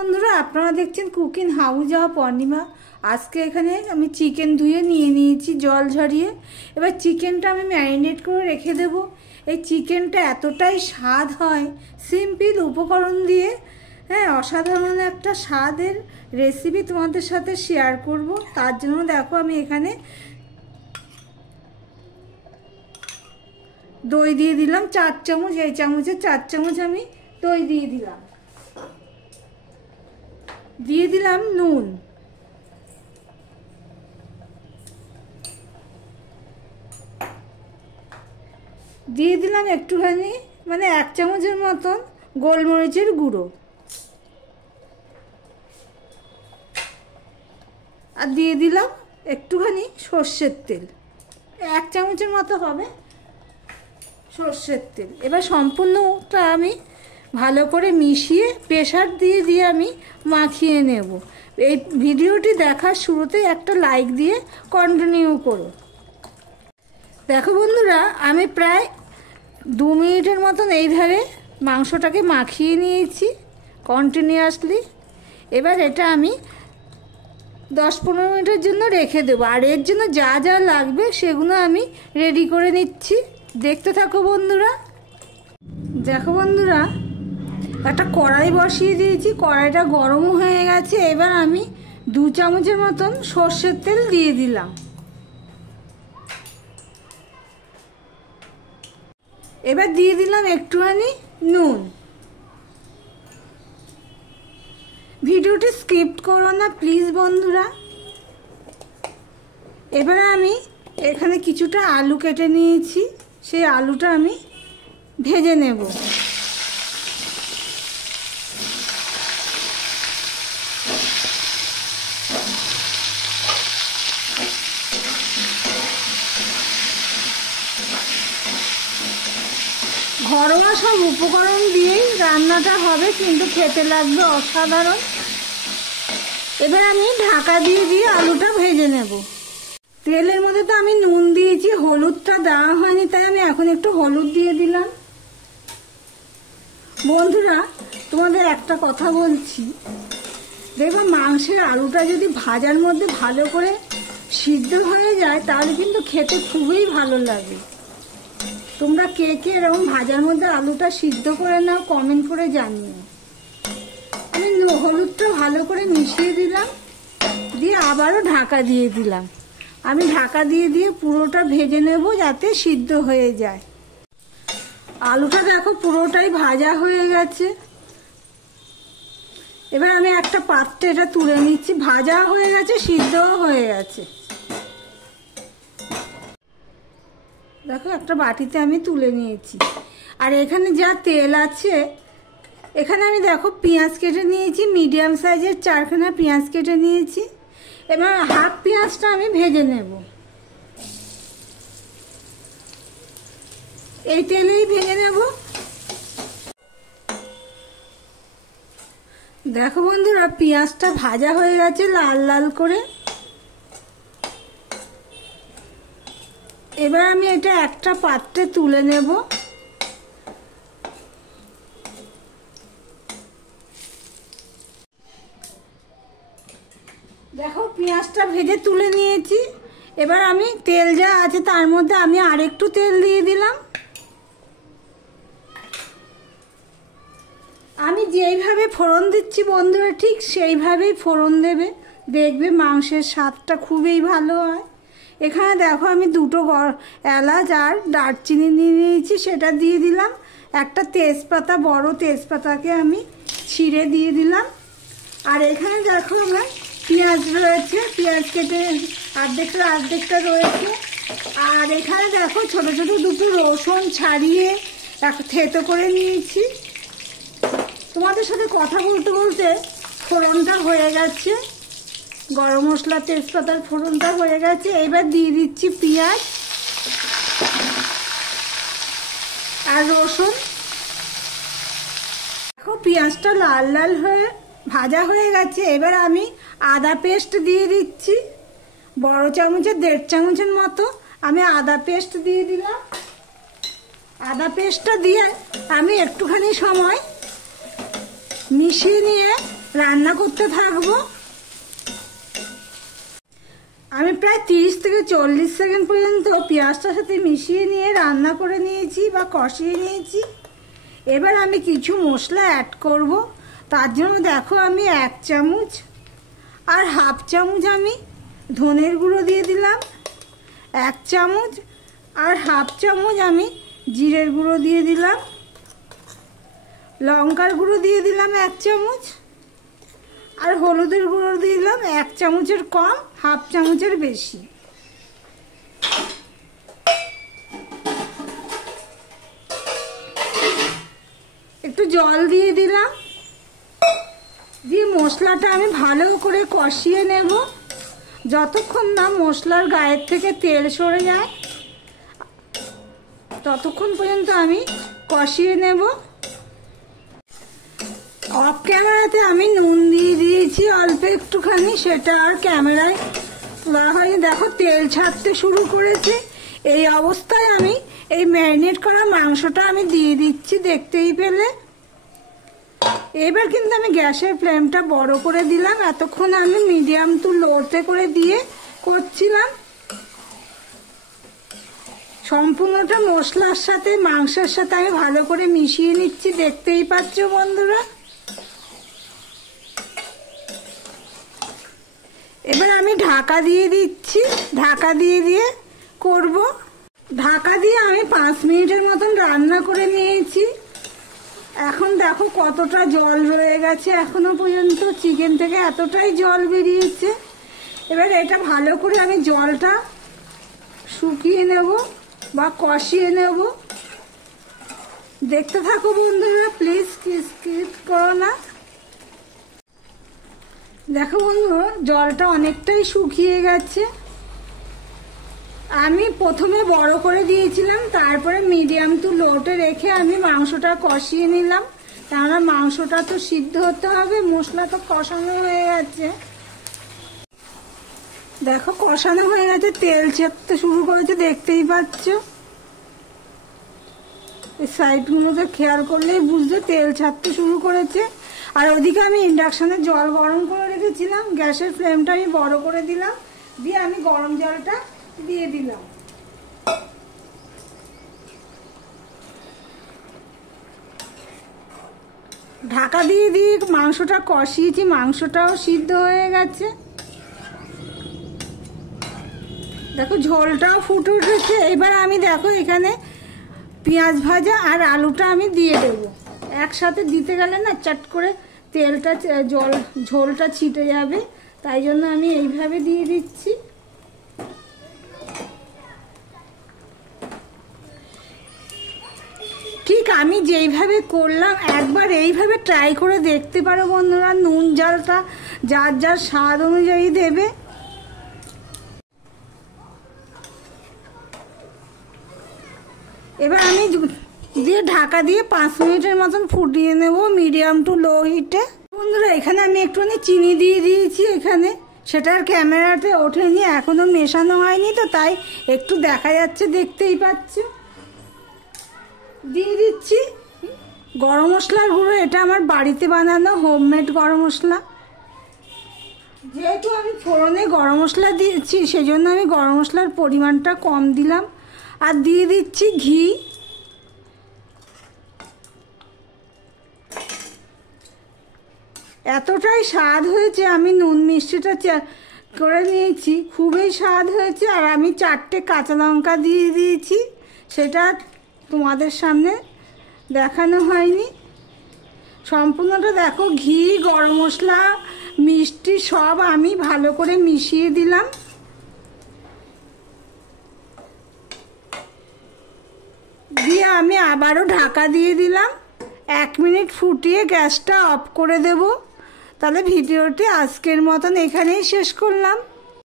বন্ধুরা, আপনারা দেখছেন কুকিং হাউস অফ অনিমা। আজকে এখানে আমি চিকেন ধুয়ে নিয়ে নিয়েছি জল ঝরিয়ে। এবার চিকেনটা আমি ম্যারিনেট করে রেখে দেব। এই চিকেনটা এতটাই স্বাদ হয় সিম্পল উপকরণ দিয়ে। হ্যাঁ, অসাধারণ একটা স্বাদের রেসিপি তোমাদের সাথে শেয়ার করব। তার জন্য দেখো আমি এখানে দই দিয়ে দিলাম 4 চামচ। এই চামচে 4 চামচ আমি দই দিয়ে দিলাম। দিয়ে দিলাম নুন, দিয়ে দিলাম একটুখানি 1 চামচের মতন গোলমরিচের গুঁড়ো, আর দিয়ে দিলাম একটুখানি সর্ষের তেল, 1 চামচের মতো হবে সর্ষের তেল। এবার সম্পূর্ণটা আমি ভালো করে মিশিয়ে প্রেসার দিয়ে আমি মাখিয়ে নেব। এই ভিডিওটি দেখার শুরুতেই একটা লাইক দিয়ে কন্টিনিউ করো। দেখো বন্ধুরা, আমি প্রায় 2 মিনিটের মতন এইভাবে মাংসটাকে মাখিয়ে নিয়েছি কন্টিনিউয়াসলি। এবার এটা আমি 10-15 মিনিটের জন্য রেখে দেবো। আর এর জন্য যা যা লাগবে সেগুলো আমি রেডি করে নিচ্ছি। দেখতে থাকো বন্ধুরা। দেখো বন্ধুরা, একটা কড়াই বসিয়ে দিয়েছি, কড়াইটা গরম হয়ে গেছে। এবার আমি 2 চামচের মতন সর্ষের তেল দিয়ে দিলাম। এবার দিয়ে দিলাম একটুখানি নুন। ভিডিওটি স্কিপ করো না প্লিজ বন্ধুরা। এবার আমি এখানে কিছুটা আলু কেটে নিয়েছি, সেই আলুটা আমি ভেজে নেব। ঘরোয়া সব উপকরণ দিয়েই রান্নাটা হবে, কিন্তু খেতে লাগবে অসাধারণ। এবার আমি ঢাকা দিয়ে আলুটা ভেজে নেব। তেলের মধ্যে তো আমি নুন দিয়েছি, হলুদটা দেওয়া হয়নি, তাই আমি এখন একটু হলুদ দিয়ে দিলাম। বন্ধুরা, তোমাদের একটা কথা বলছি, দেখো মাংসের আলুটা যদি ভাজার মধ্যে ভালো করে সিদ্ধ হয়ে যায় তাহলে কিন্তু খেতে খুবই ভালো লাগে। তোমরা কে কে এরকম ভাজার মধ্যে আলুটা সিদ্ধ করে নাও কমেন্ট করে জানিও। আমি হলুদটা ভালো করে মিশিয়ে দিলাম, দিয়ে আবারও ঢাকা দিয়ে দিলাম। আমি ঢাকা দিয়ে পুরোটা ভেজে নেব যাতে সিদ্ধ হয়ে যায়। আলুটা দেখো পুরোটাই ভাজা হয়ে গেছে। এবার আমি একটা পাত্রে এটা তুলে নিচ্ছি। ভাজা হয়ে গেছে, সিদ্ধও হয়ে গেছে। দেখো একটা বাটিতে আমি তুলে নিয়েছি। আর এখানে যা তেল আছে, এখানে আমি দেখো পেঁয়াজ কেটে নিয়েছি, মিডিয়াম সাইজের 4খানা পেঁয়াজ কেটে নিয়েছি। এবার হাফ পেঁয়াজটা আমি ভেজে নেব। এই তেলেই ভেজে নেব। দেখো বন্ধুরা, পেঁয়াজটা ভাজা হয়ে গেছে লাল লাল করে। এবার আমি এটা একটা পাত্রে তুলে নেব। দেখো পেঁয়াজটা ভেজে তুলে নিয়েছি। এবার আমি তেল যা আছে তার মধ্যে আমি আরেকটু তেল দিয়ে দিলাম। আমি যেইভাবে ফোড়ন দিচ্ছি বন্ধুরা, ঠিক সেইভাবেই ফোড়ন দেবে, দেখবে মাংসের স্বাদটা খুবই ভালো হয়। এখানে দেখো আমি 2টো এলাচ আর দারচিনি নিয়ে নিয়েছি, সেটা দিয়ে দিলাম। একটা তেজপাতা, বড় তেজপাতাকে আমি ছিঁড়ে দিয়ে দিলাম। আর এখানে দেখো আমার পেঁয়াজ রয়েছে, পেঁয়াজ কেটে অর্ধেকটা রয়েছে। আর এখানে দেখো ছোট ছোট 2টো রসুন ছাড়িয়ে থেতো করে নিয়েছি। তোমাদের সাথে কথা বলতে বলতে ফোড়নটা হয়ে গেছে, গরম মশলা তেজপাতার ফোড়নটা হয়ে গেছে। এবার দিয়ে দিচ্ছি পেঁয়াজ আর রসুন। দেখো পেঁয়াজটা লাল লাল হয়ে ভাজা হয়ে গেছে। এবার আমি আদা পেস্ট দিয়ে দিচ্ছি, বড় চামচের 1.5 চামচের মতো আমি আদা পেস্ট দিয়ে দিলাম। আদা পেস্টটা দিয়ে আমি একটুখানি সময় মিশিয়ে নিয়ে রান্না করতে থাকবো। আমি প্রায় 30 থেকে 40 সেকেন্ড পর্যন্ত পেঁয়াজটার সাথে মিশিয়ে নিয়ে রান্না করে নিয়েছি বা কষিয়ে নিয়েছি। এবার আমি কিছু মশলা অ্যাড করব। তার জন্য দেখো আমি 1 চামচ আর হাফ চামচ আমি ধনের গুঁড়ো দিয়ে দিলাম, 1 চামচ আর হাফ চামচ আমি জিরের গুঁড়ো দিয়ে দিলাম, লঙ্কার গুঁড়ো দিয়ে দিলাম 1 চামচ, আর হলুদের গুঁড়ো দিয়ে দিলাম 1 চামচের কম, হাফ চামচের বেশি। একটু জল দিয়ে দিলাম, দিয়ে মশলাটা আমি ভালো করে কষিয়ে নেব যতক্ষণ না মশলার গায়ের থেকে তেল সরে যায়, ততক্ষণ পর্যন্ত আমি কষিয়ে নেব। অফ ক্যামেরাতে আমি নুন দিয়ে দিয়েছি অল্প একটুখানি, সেটা আর ক্যামেরায় তোলা হয়নি। দেখো তেল ছাড়তে শুরু করেছে। এই অবস্থায় আমি এই ম্যারিনেট করা মাংসটা আমি দিয়ে দিচ্ছি, দেখতেই পেলে। এবার কিন্তু আমি গ্যাসের ফ্লেমটা বড় করে দিলাম। এতক্ষণ আমি মিডিয়াম টু লোতে করে দিয়ে করছিলাম। সম্পূর্ণটা মশলার সাথে মাংসের সাথে আমি ভালো করে মিশিয়ে নিচ্ছি, দেখতেই পাচ্ছ বন্ধুরা। এবার আমি ঢাকা দিয়ে দিচ্ছি, ঢাকা দিয়ে করব। ঢাকা দিয়ে আমি 5 মিনিটের মতন রান্না করে নিয়েছি। এখন দেখো কতটা জল রয়ে গেছে, এখনো পর্যন্ত চিকেন থেকে এতটাই জল বেরিয়েছে। এবার এটা ভালো করে আমি জলটা শুকিয়ে নেব বা কষিয়ে নেব। দেখতে থাকো বন্ধুরা, প্লিজ স্কিপ করো না। দেখো বন্ধুরা, জলটা অনেকটাই শুকিয়ে গেছে। আমি প্রথমে বড় করে দিয়েছিলাম, তারপরে মিডিয়াম টু লোতে রেখে আমি মাংসটা কষিয়ে নিলাম, কেননা মাংসটা তো সিদ্ধ হতে হবে। মশলা তো কষানো হয়ে গেছে, দেখো কষানো হয়ে গেছে, তেল ছেড়তে শুরু করেছে, দেখতেই পাচ্ছ। এই সাইডগুলোতে খেয়াল করলেই বুঝতে তেল ছাড়তে শুরু করেছে। আর ওদিকে আমি ইন্ডাকশনে জল গরম করে রেখেছিলাম, গ্যাসের ফ্লেমটা আমি বড় করে দিলাম, দিয়ে আমি গরম জলটা দিয়ে দিলাম। ঢাকা দিয়ে মাংসটা কষিয়েছি, মাংসটাও সিদ্ধ হয়ে গেছে। দেখো ঝোলটাও ফুটে উঠেছে। এবার আমি দেখো এখানে পেঁয়াজ ভাজা আর আলুটা আমি দিয়ে দেবো। একসাথে দিতে গেলে না চট করে তেলটা ঝোলটা ছিটে যাবে, তাই জন্য আমি এইভাবে দিয়ে দিচ্ছি। ঠিক আমি যেইভাবে করলাম একবার এইভাবে ট্রাই করে দেখতে পারো বন্ধুরা। নুন ঝালটা যার যার স্বাদ অনুযায়ী দেবে। এবার আমি দিয়ে ঢাকা দিয়ে 5 মিনিটের মতন ফুটিয়ে নেব মিডিয়াম টু লো হিটে। বন্ধুরা, এখানে আমি একটুখানি চিনি দিয়ে দিয়েছি, এখানে সেটা আর ক্যামেরাতে ওঠেনি, এখনো মেশানো হয়নি, তো তাই একটু দেখা যাচ্ছে, দেখতেই পাচ্ছ। দিয়ে দিচ্ছি গরম মশলার গুঁড়ো। এটা আমার বাড়িতে বানানো হোমমেড গরম মশলা। যেহেতু আমি ফোড়নে গরম মশলা দিয়েছি, সেজন্য আমি গরম মশলার পরিমাণটা কম দিলাম। আর দিয়ে দিচ্ছি ঘি। এতটাই স্বাদ হয়েছে, আমি নুন মিষ্টিটা করে নিয়েছি, খুবই স্বাদ হয়েছে। আর আমি 4টে কাঁচা লঙ্কা দিয়ে দিয়েছি, সেটা তোমাদের সামনে দেখানো হয়নি। সম্পূর্ণটা দেখো, ঘি, গরম মশলা, মিষ্টি সব আমি ভালো করে মিশিয়ে দিলাম। দিয়ে আমি আবারও ঢাকা দিয়ে দিলাম। 1 মিনিট ফুটিয়ে গ্যাসটা অফ করে দেব। তাহলে ভিডিওটি আজকের মতন এখানেই শেষ করলাম।